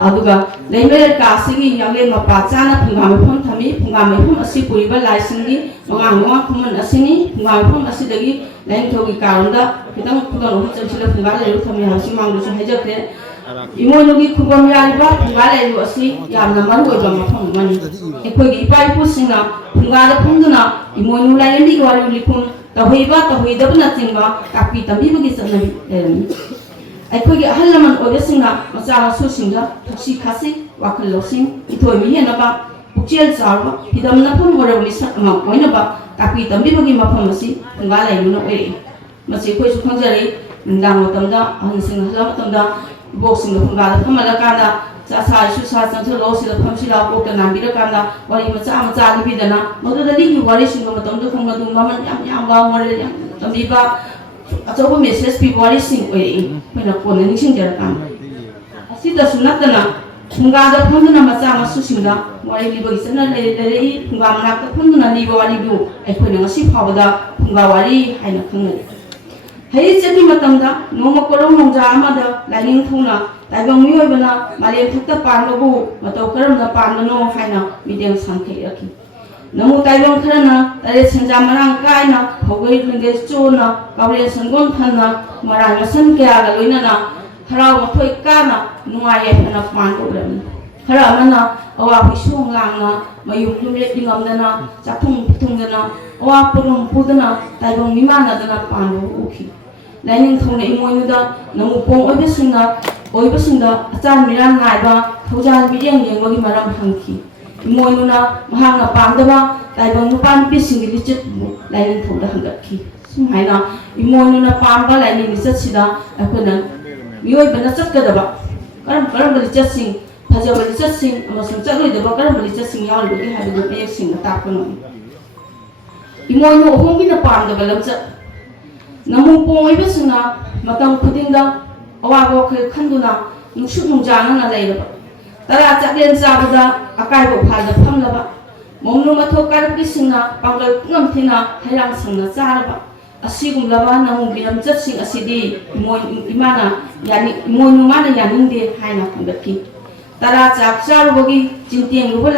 aduga leimel kasigi yangle mapa chana phungam phom thami phungam phom asi puriba laisingi manga khuman asini phungam phom asi dagi lain thogi karonda kitang khudon hu chachila phungal leru thami hasi manglu chu hajate imonogi khubam yalba phungal leru asi yamna maru oiba maphom mani ekhogi ipai pusinga phungal phumduna imonu laini wari likun tahoidabna chingba kapi tambi bagi sanami lerami ꯑꯩꯈꯣꯏꯒꯤ ꯑꯍꯜ ꯂꯃꯟ ꯑꯣꯏꯕꯁꯤꯡꯅ ꯃꯆꯥ ꯃꯁꯨꯁꯤꯡꯗ ꯊꯛꯁꯤ ꯈꯥꯁꯤ ꯋꯥꯈꯜ ꯂꯧꯁꯤꯡ ꯏꯊꯣꯏ ꯃꯤꯍꯦꯟꯅꯕ ꯄꯨꯛꯆꯦꯜ ꯆꯥꯎꯕ ꯍꯤꯗꯝ ꯅꯐꯝ ꯑꯣꯏꯔꯕ ꯃꯤꯁꯛ ꯑꯃ ꯑꯣꯏꯅꯕ ꯇꯥꯛꯄꯤ ꯇꯝꯕꯤꯕꯒꯤ ꯃꯐꯝ ꯑꯁꯤ ꯐꯨꯡꯒꯥ ꯂꯩꯔꯨꯅ ꯑꯣꯏꯔꯛꯏ ꯃꯁꯤ ꯑꯩꯈꯣꯏꯁꯨ ꯈꯪꯖꯔꯤ ꯅꯨꯡꯗꯥꯡ ꯃꯇꯝꯗ ꯑꯍꯟꯁꯤꯡꯅ ꯍꯜꯂꯛꯄ ꯃꯇꯝꯗ ꯏꯕꯣꯛꯁꯤꯡꯅ ꯐꯨꯡꯒꯥꯗ ꯐꯝꯍꯜꯂꯀꯥꯟꯗ ꯆꯥꯛꯁꯥ ꯏꯁꯨꯁꯥ ꯆꯪꯁꯤꯜꯂꯛꯑꯣ ꯁꯤꯗ ꯐꯝꯁꯤꯜꯂꯛꯑꯣ ꯀꯣꯛꯇ ꯅꯥꯟꯕꯤꯔꯀꯥꯟꯗ ꯋꯥꯔꯤ ꯃꯆꯥ ꯃꯆꯥ ꯂꯤꯕꯤꯗꯅ ꯃꯗꯨꯗ ꯂꯤꯒꯤ ꯋꯥꯔꯤꯁꯤꯡꯒ ꯃꯇꯝꯗ ꯈꯪꯅꯗꯨ ꯃꯃꯜ ꯌꯥꯝ ꯌꯥꯝꯕ ꯃꯣꯔꯦꯜ ꯌꯥꯝ ꯇꯝꯕꯤꯕ ꯑꯆꯧꯕ ꯃꯦꯁꯦꯖ ꯄꯤꯕ ꯋꯥꯔꯤꯁꯤꯡ ꯑꯣꯏꯔꯛꯏ ꯑꯩꯈꯣꯏꯅ ꯀꯣꯟꯅ ꯅꯤꯡꯁꯤꯡꯖꯔꯀꯥꯟꯗ ꯑꯁꯤꯗꯁꯨ ꯅꯠꯇꯅ ꯐꯨꯡꯒꯥꯗ ꯐꯝꯗꯨꯅ ꯃꯆꯥ ꯃꯁꯨꯁꯤꯡꯗ ꯋꯥꯔꯤ ꯂꯤꯕꯒꯤ ꯆꯠꯅ ꯂꯩꯔꯛꯏ ꯐꯨꯡꯒꯥ ꯃꯅꯥꯛꯇ ꯐꯝꯗꯨꯅ ꯂꯤꯕ ꯋꯥꯔꯤꯕꯨ ꯑꯩꯈꯣꯏꯅ ꯉꯁꯤ ꯐꯥꯎꯕꯗ ꯐꯨꯡꯒꯥ ꯋꯥꯔꯤ ꯍꯥꯏꯅ ꯈꯪꯅꯩ ꯍꯩ ꯆꯠꯄꯒꯤ ꯃꯇꯝꯗ ꯅꯣꯡꯃ ꯀꯣꯔꯧ ꯅꯣꯡꯖꯥ ꯑꯃꯗ ꯂꯥꯏꯅꯤꯡꯊꯧꯅ ꯇꯥꯏꯕꯪ ꯃꯤꯑꯣꯏꯕꯅ ꯃꯥꯂꯦꯝ ꯊꯛꯇ ꯄꯥꯟꯕꯕꯨ ꯃꯇꯧ ꯀꯔꯝꯅ ꯄꯥꯟꯕꯅꯣ ꯍꯥꯏꯅ ꯃꯤꯠꯌꯦꯡ ꯁꯥꯡꯊꯩꯔꯛꯈꯤ नमु ताइबंग खरना तरे संजा मरांग कायना भौगै खंगे चोना कावरे संगोन फन्ना मरांग मसन क्या गा लोइनाना हराव मथोय काना नुआये फना पान उरम खरा अमना अवा फिसुंग लांगना मयुम युमे दिंगमदना चाथुंग पिथुंगदना अवा पुरुम पुदना ताइबंग मिमानादना पान उखि लाइनिंग थौने इमोइनुदा नमु पोंग ओइबसिंदा अचान मिरान नायबा थौजान बियेंग येंगबगी मरम हंखि इमोइनुना महांगा पांदबा ताइबंग नुपा नुपीसिंगी लिचित लाइनिंग थौदा हंगखि सुमाइना इमोइनुना पांबा लाइनिंग लिचतसिदा अखोना मियोइबना चटकदबा करम लिचतसिंग फजबा लिचतसिंग अमसुंग चलोइदबा करम लिचतसिंग यावलिबगे हाइबदु पेयसिंग ताकनो इमोइनु ओहोंगिना पांदबा लमचत नमु पोंगइबसिंगा मतम खुदिंदा अवाबो खंदुना नुसु नुजाना लैरबा तरा चकलेन चाबदा अकाइबो फालदा फमलबा मोमनु मथो कारपिसिंगा पांगल पुंगमथिना हैरांग संगना चारबा असिगुमलबा नमु बिरम चतसिंग असिदि इमाना यानि इमोइनु माना यानिंदे हाइना खंगखि तरा चाक चारुबगी चिंतेंग रुबा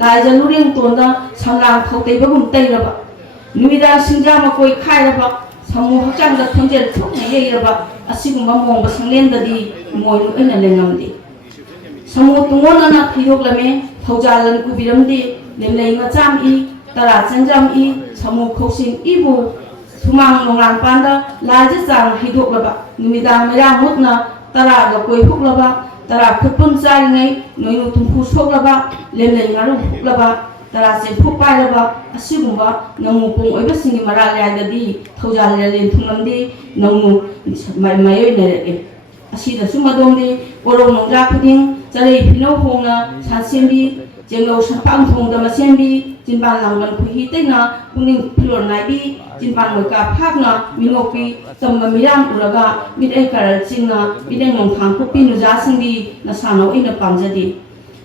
लाइजा लुरेंग तोंदा संलांग थौतैबगुम तैरबा नुमिदा सिंजा मकोइ खाइरबा समूह हचांगदा थंजेल थोकना येरबा असिगुमबा मोंबा संलेंददि इमोइनु ऐना लेंगमदि समूह तुंगोनना फिरोगलमे थौजालन कुबिरमदि लेमलै मचाम इ तरा चंजाम इ समूह खौसिंग इबु सुमांग नोंगान पांदा लाइजा चांग हिदोगलबा नुमिदा मेरा मुतना तरा गकोइ हुगलबा तरा खुपुन चारिङै नोइनु तुमफु सोगलबा लेमलै ngaru हुगलबा तरा से फुपाइरबा असिगुम्बा नमु पोंग ओइबसिंगी मराल याददि थौजाल लेन थुंगमदि नमु मायोइ नरके असिदा सुमदोंदि कोरौ नोंजा खुदिं चरै फिनौ होंना सानसेमबि जेंगौ संपांग थोंदा मसेमबि जिनबान लांगन खुहि तैना पुनिं फिलोर नाइबि जिनबान मोका फागना मिंगोपि तम्बा मिराम उरगा मिदै करल चिंना मिदै नोंखांग खुपि नुजासिंबि नसानो इना पामजदि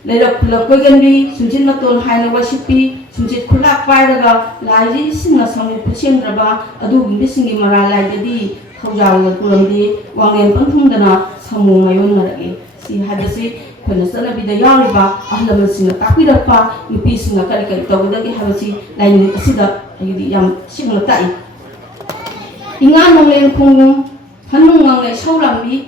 लेरक खुलक कोइगनबि सुंजिन मतोन हाइना वसिपि सुंजित खुलाक पाइरगा लाइजि सिंना समु पुसेंद्रबा अदुगिंबिसिंगी मरा लाइददि थौजाल कुरमदि वांगेन पंथुंदना समु मायोन नरगे सी हादसी खोना चलबिदा यारिबा अहलमसिंना तापिरपा नुपीसिंना करि करि तौदगे हाबसी लाइनि असिदा अगिदि याम सिंगला ताइ इंगा नोंलेन खोंगुम हनुंग नंगै सौलांबि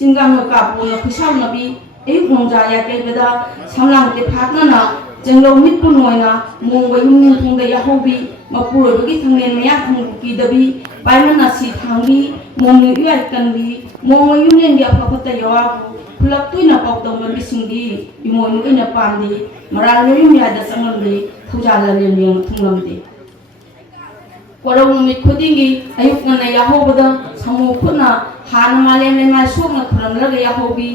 जिंगाम कापुना खुसावनबि अयुक नोंजा याकैबदा सामलांते फाकनाना जेंगौ मिटपुन नोइना मोंगै युमनिं थोंदा याहौबि मपुरोबगी थंगनेन मया थंगुकी दबि पाइमना सी थांगी मोंगै युआइ कनबि मोंगै युमनेन gi अफाफता यावाबु खुलक तुइना पाउतंग बिसिंगि इमोइनु इना पामदि मराल लोयुम यादा संगमदि थौजाल लेन थुंगमदि कोरौ नुमित खुदिंगी अयुक नना याहौबदा समु खुना हाना मालेम लेमा सोकना खुरमलगा याहौबि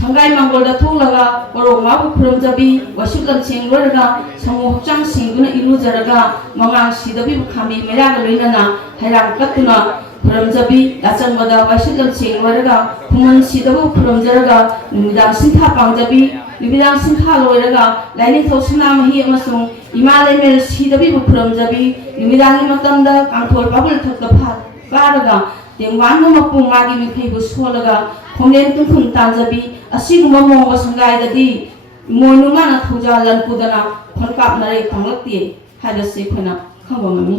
संगाई मंगोलदा थोलगा कोरौ माबु खुरमजबि वसुकम सेंगलगा समु हचांग सेंगुना इरुजरगा मंगांग सिदबि खामि मेरागा लोइनाना हैरांग कतुना खुरमजबि दाचंगबदा वसुकम सेंगलगा खुमन सिदबु खुरमजरगा नुमिदांग सिंथा पांगजबि नुमिदांग सिंथा लोइरगा लाइनिंग थौसना महि अमसुंग इमालेमेल सिदबि खुरमजबि नुमिदांग मतंदा कांथोल बाबुल थक्का फात कारगा तेंवान मपुंग मागी मिखैबु सोलगा खोमलेन तुंखुन तांजबि ꯑꯁꯤꯒꯨꯝꯕ ꯃꯑꯣꯡ ꯁꯪꯒꯥꯏꯗꯗꯤ ꯏꯃꯣꯏꯅꯨ ꯃꯥꯅ ꯊꯧꯖꯥꯜ ꯂꯟꯄꯨꯗꯅ ꯈꯣꯟꯀꯥꯞꯅꯔꯦ ꯈꯪꯂꯛꯇꯦ ꯍꯥꯏꯕꯁꯤ ꯑꯩꯈꯣꯏꯅ ꯈꯪꯕ ꯉꯝꯃꯤ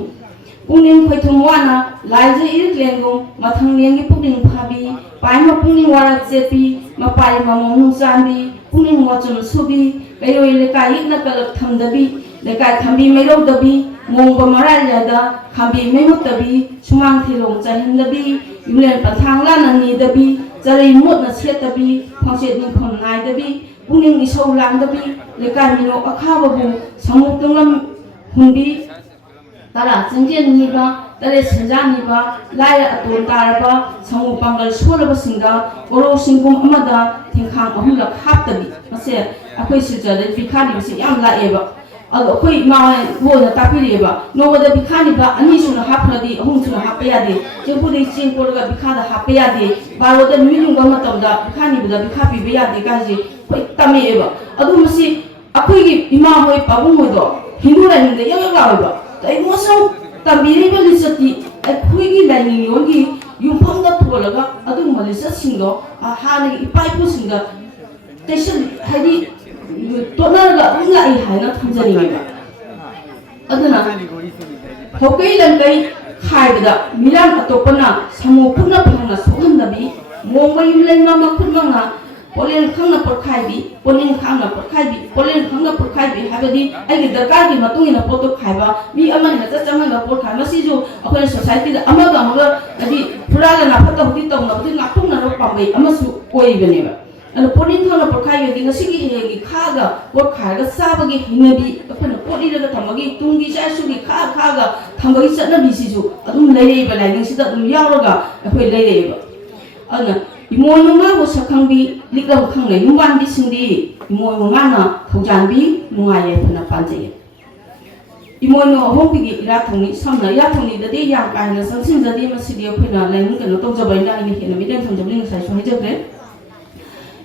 ꯄꯨꯛꯅꯤꯡ ꯈꯣꯏꯊꯨꯝ ꯋꯥꯅ ꯂꯥꯏꯖ ꯏꯔꯤꯛꯂꯦꯟꯒꯨꯝ ꯃꯊꯪꯂꯦꯟꯒꯤ ꯄꯨꯛꯅꯤꯡ ꯐꯥꯕꯤ ꯄꯥꯏꯃ ꯄꯨꯛꯅꯤꯡ ꯋꯥꯔꯛ ꯆꯦꯠꯄꯤ ꯃꯄꯥꯏ ꯃꯃꯣꯡ ꯅꯨꯡꯆꯥꯟꯕꯤ ꯄꯨꯛꯅꯤꯡ ꯋꯥꯆꯨꯝ ꯁꯨꯕꯤ ꯀꯩꯔꯣꯏ ꯂꯩꯀꯥꯏ ꯌꯦꯛꯅ ꯀꯂꯛ ꯊꯝꯗꯕꯤ ꯂꯩꯀꯥꯏ ꯊꯝꯕꯤ ꯃꯩꯔꯧꯗꯕꯤ ꯃꯣꯡꯕ ꯃꯔꯥꯏꯌꯥꯗ ꯈꯥꯝꯕꯤ ꯃꯩꯃꯨꯠꯇꯕꯤ ꯁꯨꯃꯥꯡ ꯊꯤꯂꯣꯡ ꯆꯥꯏꯍꯟꯗꯕꯤ ꯌꯨꯝꯂꯦꯟ ꯄꯟꯊꯥꯡ ꯂꯥꯟꯅ ꯅꯤꯗꯕꯤ ꯆꯔꯩ ꯃꯣꯠꯅ ꯁꯦꯠꯇꯕꯤ ꯈꯣꯡꯆꯦꯠ ꯅꯤꯡꯐꯝ ꯅꯥꯏꯗꯕꯤ ꯄꯨꯛꯅꯤꯡ ꯏꯁꯧ ꯂꯥꯡꯗꯕꯤ ꯂꯩꯀꯥꯏ ꯃꯤꯅꯣꯛ ꯑꯈꯥꯕꯕꯨ ꯁꯃꯨꯛ ꯇꯨꯡꯂꯝ ꯍꯨꯟꯕꯤ ꯇꯔꯥ ꯆꯪꯖꯦꯟ ꯅꯤꯕ ꯇꯔꯦꯠ ꯁꯦꯟꯖꯥ ꯅꯤꯕ ꯂꯥꯏꯔ ꯑꯇꯣꯟ ꯇꯥꯔꯕ ꯁꯃꯨ ꯄꯥꯡꯒꯜ ꯁꯣꯜꯂꯕꯁꯤꯡꯗ ꯀꯣꯔꯧ ꯁꯤꯡꯒꯨꯝ ꯑꯃꯗ ꯊꯦꯡꯈꯥꯡ 3ꯂꯛ ꯍꯥꯞꯇꯕꯤ ꯃꯁꯦ ꯑꯩꯈꯣꯏ ꯁꯤꯜꯆꯔꯗ ꯄꯤꯈꯥꯅꯤꯕꯁꯤ ꯌꯥꯝ ꯂꯥꯛꯑꯦꯕ ꯑꯗꯣ ꯑꯩꯈꯣꯏ ꯏꯃꯥ ꯍꯣꯏꯅ ꯇꯥꯛꯄꯤꯔꯛꯑꯦꯕ ꯅꯣꯡꯃꯗ ꯄꯤꯈꯥꯅꯤꯕ 2 ꯁꯨꯅ ꯍꯥꯞꯈ꯭ꯔꯗꯤ 3 ꯁꯨꯅ ꯍꯥꯞꯄ ꯌꯥꯗꯦ ꯆꯦꯡꯐꯨꯗꯒꯤ ꯆꯦꯡ ꯀꯣꯠꯂꯒ ꯄꯤꯈꯥꯗ ꯍꯥꯞꯄ ꯌꯥꯗꯦ ꯕꯥꯔꯣꯗ ꯅꯨꯃꯤꯠ ꯌꯨꯡꯕ ꯃꯇꯝꯗ ꯄꯤꯈꯥꯅꯤꯕꯗ ꯄꯤꯈꯥ ꯄꯤꯕ ꯌꯥꯗꯦ ꯀꯥꯏꯁꯦ ꯑꯩꯈꯣই ꯇꯝꯃꯛꯑꯦꯕ ꯑꯗꯨ ꯃꯁꯤ ꯑꯩꯈꯣꯏꯒꯤ ꯏꯃꯥ ꯍꯣꯏ ꯄꯥꯕꯨꯡ ꯍꯣꯏꯗꯣ ꯍꯤꯟꯗꯨ ꯂꯥꯏꯅꯤꯡꯗ ꯌꯥꯝ ꯂꯥꯎꯋꯦꯕ ꯀꯩꯒꯨꯝꯕꯁꯨ ꯇꯝꯕꯤꯔꯤꯕ ꯂꯤꯆꯠꯇꯤ ꯑꯩꯈꯣꯏꯒꯤ ꯂꯥꯏꯅꯤꯡꯂꯣꯟꯒꯤ ꯌꯨꯝꯐꯝꯗ ꯊꯣꯜꯂꯒ ꯑꯗꯨꯒꯨꯝꯕ ꯂꯤꯆꯠꯁꯤꯡꯗꯣ ꯍꯥꯟꯅꯒꯤ ꯏꯄꯥ ꯏꯄꯨꯁꯤꯡꯗ ꯇꯩꯁꯟ ꯍꯥꯏꯗꯤ ꯇꯣꯠꯅꯔꯒ ꯑꯗꯨꯝ ꯂꯥꯛꯏ ꯍꯥꯏꯅ ꯊꯝꯖꯅꯤꯡꯉꯦꯕ ꯑꯗꯨꯅ ꯍꯧꯀꯩ ꯂꯟꯀꯩ ꯈꯥꯏꯕꯗ ꯃꯤꯂꯥꯟ ꯑꯇꯣꯞꯄꯅ ꯁꯃꯨ ꯈꯨꯠꯅ ꯐꯪꯅ ꯁꯣꯛꯍꯟꯗꯕꯤ ꯃꯣꯡꯕ ꯌꯨꯝꯂꯩ ꯃꯃ ꯈꯨꯠꯃꯛꯅ ꯄꯣꯂꯦꯟ ꯈꯪꯅ ꯄꯣꯠꯈꯥꯏꯕꯤ ꯄꯣꯅꯤꯡ ꯈꯥꯡꯅ ꯄꯣꯠꯈꯥꯏꯕꯤ ꯄꯣꯂꯦꯟ ꯈꯪꯅ ꯄꯣꯠꯈꯥꯏꯕꯤ ꯍꯥꯏꯕꯗꯤ ꯑꯩꯒꯤ ꯗꯔꯀꯥꯔꯒꯤ ꯃꯇꯨꯡ ꯏꯟꯅ ꯄꯣꯠꯇꯣ ꯈꯥꯏꯕ ꯃꯤ ꯑꯃꯅ ꯍꯦꯛꯇ ꯆꯪꯍꯟꯕ ꯄꯣꯠ ꯈꯥꯏꯕ ꯃꯁꯤꯁꯨ ꯑꯩꯈꯣꯏꯅ ꯁꯣꯁꯥꯏꯇꯤꯗ ꯑꯃꯒ ꯍꯥꯏꯗꯤ ꯍꯨꯔꯥꯜꯂꯅ ꯐꯠꯇꯕꯗꯤ ꯇꯧꯅꯕꯗꯤ ꯉꯥꯛꯊꯣꯛꯅꯕ ꯄꯥꯝꯕꯩ ꯑꯃꯁꯨ ꯑꯣꯏꯕꯅꯦꯕ ꯑꯗꯣ ꯄꯣꯅꯤꯡ ꯈꯪꯅ ꯄꯣꯠꯈꯥꯏꯕꯗꯤ ꯉꯁꯤꯒꯤ ꯍꯌꯦꯡꯒꯤ ꯈꯥꯒ ꯄꯣꯠ ꯈꯥꯏꯔꯒ ꯆꯥꯕꯒꯤ ꯍꯩꯅꯕꯤ ꯑꯩꯈꯣꯏꯅ ꯄꯣꯠ ꯏꯔꯒ ꯊꯝꯕꯒꯤ ꯇꯨꯡꯒꯤ ꯏꯆꯥ ꯏꯁꯨꯒꯤ ꯈꯥꯒ ꯊꯝꯕꯒꯤ ꯆꯠꯅꯕꯤꯁꯤꯁꯨ ꯑꯗꯨꯝ ꯂꯩꯔꯛꯏꯕ ꯂꯥꯏꯅꯤꯡꯁꯤꯗ ꯑꯗꯨꯝ ꯌꯥꯎꯔꯒ ꯑꯩꯈꯣꯏ ꯂꯩꯔꯛꯑꯦꯕ ꯑꯗꯨꯅ ꯏꯃꯣꯏꯅꯨ ꯃꯥꯕꯨ ꯁꯛꯈꯪꯕꯤ ꯂꯤꯛꯂꯝ ꯈꯪꯅꯩ ꯌꯨꯝꯕꯥꯟꯕꯤꯁꯤꯡꯗꯤ ꯏꯃꯣꯏꯅꯨ ꯃꯥꯅ ꯊꯧꯖꯥꯟꯕꯤ ꯅꯨꯡꯉꯥꯏ ꯌꯥꯏꯐꯅ ꯄꯥꯟꯖꯩ ꯏꯃꯣꯏꯅꯨ ꯑꯍꯣꯡꯕꯤꯒꯤ ꯏꯔꯥꯠꯊꯧꯅꯤ ꯁꯝꯅ ꯏꯔꯥꯠꯊꯧꯅꯤꯗꯗꯤ ꯌꯥꯝ ꯀꯥ ꯍꯦꯟꯅ ꯆꯪꯁꯤꯟꯖꯗꯦ ꯃꯁꯤꯗꯤ ꯑꯩꯈꯣꯏꯅ ꯂꯥꯏꯅꯤꯡ ꯀꯩꯅꯣ ꯇꯧꯖꯕꯅꯤꯅ ꯑꯩꯅ ꯍꯦꯟꯅ ꯃꯤꯠꯌꯦꯡ ꯊꯝꯖꯕꯅꯤ ꯉꯁꯥꯏꯁꯨ ꯍꯥꯏꯖꯈ꯭ꯔꯦ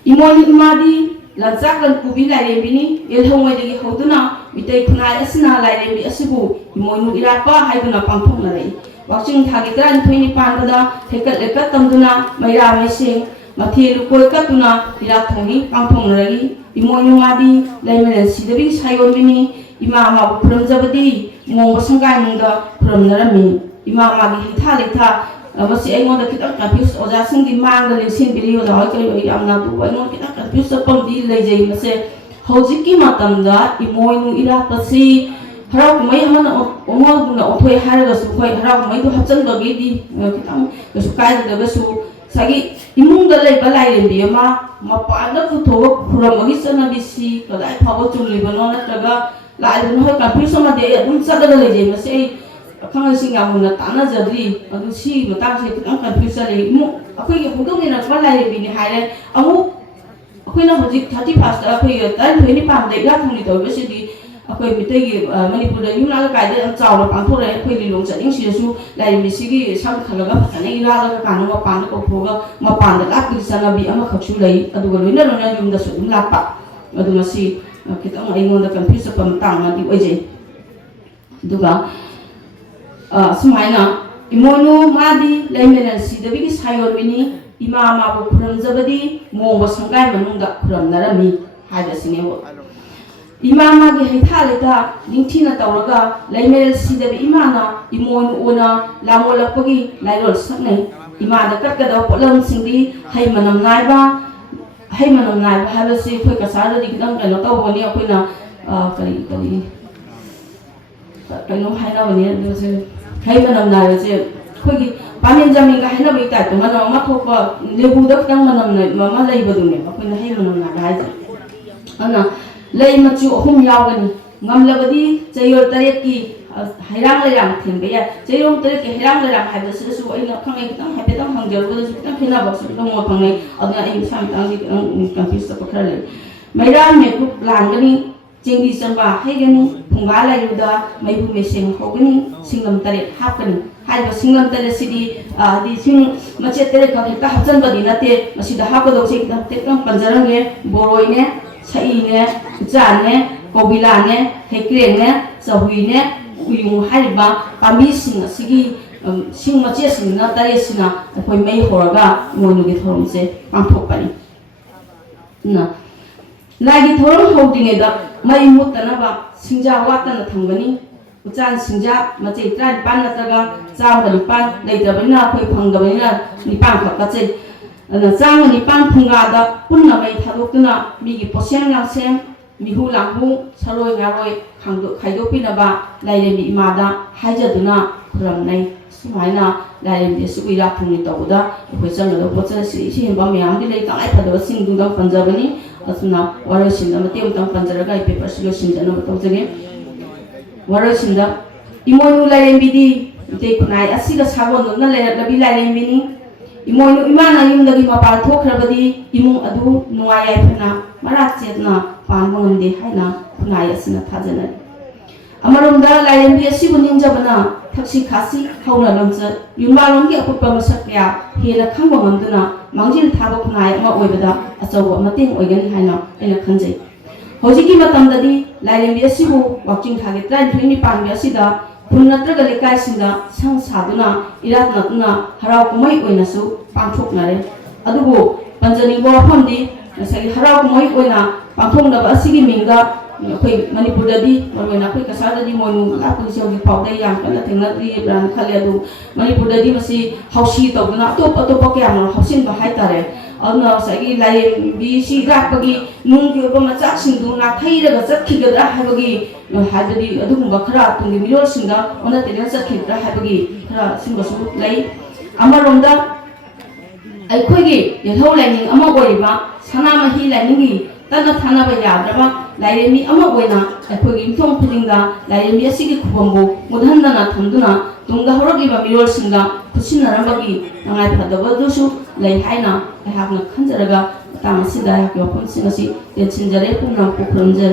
ꯏꯃꯣꯏꯅꯨ ꯏꯃꯥꯗꯤ ꯂꯟꯆꯥꯛ ꯂꯟꯄꯨꯕꯤ ꯂꯥꯏꯔꯦꯝꯕꯤꯅꯤ ꯌꯦꯜꯍꯧꯉꯩꯗꯒꯤ ꯍꯧꯗꯨꯅ ꯃꯤꯇꯩ ꯈꯨꯟꯅꯥꯏ ꯑꯁꯤꯅ ꯂꯥꯏꯔꯦꯝꯕꯤ ꯑꯁꯤꯕꯨ ꯏꯃꯣꯏꯅꯨ ꯏꯔꯥꯠꯄ ꯍꯥꯏꯗꯨꯅ ꯄꯥꯡꯊꯣꯛꯅꯔꯛꯏ ꯋꯥꯛꯆꯤꯡ ꯊꯥꯒꯤ 12 ꯄꯥꯟꯕꯗ ꯍꯩꯀꯠ ꯂꯩꯀꯠ ꯇꯝꯗꯨꯅ ꯃꯩꯔꯥ ꯃꯩꯁꯤꯡ ꯃꯊꯦꯜ ꯂꯨꯀꯣꯏ ꯀꯠꯇꯨꯅ ꯏꯔꯥꯠꯊꯧꯅꯤ ꯄꯥꯡꯊꯣꯛꯅꯔꯛꯏ ꯏꯃꯣꯏꯅꯨ ꯃꯥꯗꯤ ꯂꯩꯃꯔꯦꯟ ꯁꯤꯗꯕꯤ ꯁꯥꯏꯑꯣꯟꯕꯤꯅꯤ ꯏꯃꯥ ꯃꯥꯕꯨ ꯈꯨꯔꯨꯝꯖꯕꯗꯤ ꯃꯣꯡꯕ ꯁꯪꯒꯥꯏꯅꯨꯡꯗ ꯈꯨꯔꯨꯝꯅꯔꯝꯃꯤ ꯏꯃꯥ ꯃꯥꯒꯤ ꯍꯩꯊꯥ ꯂꯩꯊꯥ ꯃꯁꯤ ꯑꯩꯉꯣꯟꯗ ꯈꯤꯇꯪ ꯀꯟꯐ꯭ꯌꯨꯁ ꯑꯣꯖꯥꯁꯤꯡꯗꯤ ꯃꯥꯡꯗ ꯂꯦꯡꯁꯤꯟꯕꯤꯔꯤ ꯑꯣꯖꯥ ꯍꯣꯏ ꯀꯔꯤ ꯌꯥꯝꯅ ꯑꯗꯨꯕꯨ ꯑꯩꯉꯣꯟꯗ ꯈꯤꯇꯪ ꯀꯟꯐ꯭ꯌꯨꯁ ꯆꯠꯄ ꯑꯃꯗꯤ ꯂꯩꯖꯩ ꯃꯁꯦ ꯍꯧꯖꯤꯛꯀꯤ ꯃꯇꯝꯗ ꯏꯃꯣꯏꯅꯨ ꯏꯔꯥꯠꯄꯁꯤ ꯍꯔꯥꯎ ꯀꯨꯝꯍꯩ ꯑꯃꯅ ꯑꯣꯟꯊꯣꯛꯑꯦ ꯍꯥꯏꯔꯒꯁꯨ ꯑꯩꯈꯣꯏ ꯍꯔꯥꯎ ꯀꯨꯝꯍꯩꯗꯨ ꯍꯥꯞꯆꯤꯟꯕꯒꯤꯗꯤ ꯈꯤꯇꯪ ꯀꯩꯁꯨ ꯀꯥꯏꯗ꯭ꯔꯒꯁꯨ ꯉꯁꯥꯏꯒꯤ ꯏꯃꯨꯡꯗ ꯂꯩꯕ ꯂꯥꯏꯔꯦꯝꯕꯤ ꯑꯃ ꯃꯄꯥꯟꯗ ꯄꯨꯊꯣꯛꯑꯒ ꯈꯨꯔꯨꯝꯕꯒꯤ ꯆꯠꯅꯕꯤꯁꯤ ꯀꯗꯥꯏ ꯐꯥꯎꯕ ꯆꯨꯝꯂꯤꯕꯅꯣ ꯅꯠꯇ꯭ꯔꯒ ꯂꯥꯛꯏꯕꯅꯣ ꯍꯣꯏ ꯀꯟꯐ꯭ꯌꯨꯁ ꯑꯃꯗꯤ ꯑꯩ ꯑꯗꯨꯝ ꯆꯠꯂꯒ ꯂꯩꯖꯩ ꯃꯁꯤ ꯑꯩ ꯑꯈꯪ-ꯑꯍꯩꯁꯤꯡ ꯌꯥꯝ ꯃꯨꯟꯅ ꯇꯥꯟꯅꯖꯗ꯭ꯔꯤ ꯑꯗꯨ ꯁꯤꯒꯤ ꯃꯇꯥꯡꯁꯦ ꯈꯤꯇꯪ ꯀꯟꯐ꯭ꯌꯨꯁ ꯆꯠꯂꯤ ꯑꯩꯈꯣꯏꯒꯤ ꯍꯧꯗꯣꯛꯃꯤꯟꯅꯔꯛꯄ ꯂꯥꯏꯔꯦꯝꯕꯤꯅꯤ ꯍꯥꯏꯔꯦ ꯑꯃꯨꯛ ꯑꯩꯈꯣꯏꯅ ꯍꯧꯖꯤꯛ 31ꯁꯇ ꯑꯩꯈꯣꯏꯒꯤ 12 ꯏꯔꯥꯠꯊꯧꯅꯤ ꯇꯧꯔꯤꯕꯁꯤꯗꯤ ꯑꯩꯈꯣꯏ ꯃꯤꯇꯩꯒꯤ ꯃꯅꯤꯄꯨꯔꯗ ꯌꯨꯝꯅꯥꯛ ꯀꯥꯏꯗ ꯌꯥꯝ ꯆꯥꯎꯅ ꯄꯥꯡꯊꯣꯛꯔꯛꯑꯦ ꯑꯩꯈꯣꯏ ꯂꯤꯂꯣꯡ ꯆꯠꯅꯤꯡꯁꯤꯗꯁꯨ ꯂꯥꯏꯔꯦꯝꯕꯤꯁꯤꯒꯤ ꯁꯝ ꯈꯜꯂꯒ ꯐꯖꯅ ꯏꯔꯥꯠꯂꯒ ꯀꯥꯟꯗ ꯃꯄꯥꯟꯗ ꯀꯧꯊꯣꯛꯑꯒ ꯃꯄꯥꯟꯗ ꯂꯥꯠꯄꯒꯤ ꯆꯠꯅꯕꯤ ꯑꯃꯈꯛꯁꯨ ꯂꯩ ꯑꯗꯨꯒ ꯂꯣꯏꯅ ꯌꯨꯝꯗꯁꯨ ꯑꯗꯨꯝ ꯂꯥꯠꯄ ꯑꯗꯨ ꯃꯁꯤ खितंग अइंगोंदा कंफ्यूज चप्पा मतांग मा दी ओइजे दुगा सुमाइना इमोनु मादी लेमेन सिदबी की सायोरबिनी इमा माबु खुरमजबदी मोंबो संगाय मनुंगा खुरमनरमी हाइबसिनेबो इमा मागी हैथा लेता निंथिना तौरगा लेमेन सिदबी इमाना इमोनु ओना लामोलपगी लाइरोल सकनै इमा दा कटकदा पोलम सिंदी है मनम नाइबा है मनम नाइबा हाबसि खोय कसार दि खितंग कनो तौबोनी अखोइना करी कनो हाइनाबनी दोसे है मनम नाइबसे खोगी पानिन जमिंगा हाइनाबि टाइप मनम मा थोपा लेबुदा खितंग मनम मा लैबदुने अखोइना है मनम नाइबा हाइजे अना लई मचु अहुम यावगनी ngamlabadi chayor taret ki hairang lerang thengbe ya chayor taret ki hairang lerang haibda su aina khangai kitang haibetang hangjar boda su kitang khena ba su kitang mo phangai adna ai sam tang di confuse ta pakhra le mairam me ku langani chingdi chamba haigani phunga lairuda maibu meseng hogani singam taret hapkani haiba singam taret sidi di sing mache taret ka hekta hapchan badi nate masida hapado se kitang tekang panjarang le boroi ne sai ne cha ne कोबिला ने हेक्रे ने चहुई ने उयुं हाइबा पामी सिंग सिगी सिंग मचे सिंग ना तारे सिना अखोय मै होरगा मोनुगे थोरमसे पांथोकपानी लाइगी theorem हौदिङेदा मई मुत्तनबा सिंजा वात्तना थंगनी उचान सिंजा मचे 35 नत्रगा 95 लेतबनिना अखोय फंगदबनिना 9 खक्काचे चांग 9 फुंगादा पुन्ना मई थादोक्तुना मिगी पोसेम लांसेम मिहु लांहु सरोय गारोय खाइदोपिनबा लाइरेमि इमादा हाइजदुना खुरमनै सुमाइना लाइरेमि सुइरा फुंनि तबुदा अखोय चंगदो पोचन सि हेबा म्यामदि लै तंगाइ फदबा सिंगदुंगा पंजाबनी असुना वारोसिंदा मतेम तंग पंजरगा पेपर सिलो सिंजनो तौजगे वारोसिंदा इमोनु लाइरेमबिदी ते खुनाइ असिगा सागोनदुना लेरलबि लाइरेमबिनी इमोनु इमाना युमदगी मपा थोखरबदी इमुंग अदु नुआय याइफना मरा चेतना पानबो ngamde haina खुनाइ असिना थाजनरि अमरोमदा लाइरेमबि असिबु निंजबना थक्सी खासी हौना लमच युमालोंगी अपुप्पा मसक्या हेना खंगबो ngamduna मांजिल थाबो खुनाइ अमा ओइबदा अचौबो मतें ओइगनि हाइना एना खंजै होजिकी मतमददी लाइरेमबि असिबु वाकिंग थागे 33 पांबि असिदा खुन नत्रगा लेकाइ सिंदा संग सादुना इरात नतुना हराव कुमै ओइनासु पांथोकनारे अदुबो पंजनी बोफमदी नसगी हराव कुमै ओइना पांथोकनबा असिगी मिंगा अखोय मणिपुरददी मरोना अखोय कसाददी मोनु लापुनि सेउगी फाउदे याम कना थेंगनदी ब्रान खले अदु मणिपुरददी मसी हौसी तौदुना अतोप अतोप क्याम हौसिन बा हाइतारे अदुना सगी लाइरेमबि सि राकपगी नुंगी ओबा मचा सिंदु ना थैरगा चखिगदरा हाबगी हाबदी अदुगुंबा खरा तुंगी मिरोल सिंगा ओना तेना चखिगदरा हाबगी खरा सिंगसु लै अमरोंदा अखोयगी यथौ लाइनिंग अमा ओइबा सनामहि लाइनिंगी तना थानाबा याद्रबा लाइरेमि अमा ओइना अखोयगी इथों खुदिंगा लाइरेमि असिगी खुबंबो मुधन्दना थमदुना तुंगा हरगिबा मिरोल सिंगा खुसिनरबगी नंगाइ फदबदुसु लै हाइना अहाकना खंजरगा तामसिदा याकि वपन सिंगसि तेचिनजरे पुना पुखरमजे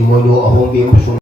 इमोनो अहोबि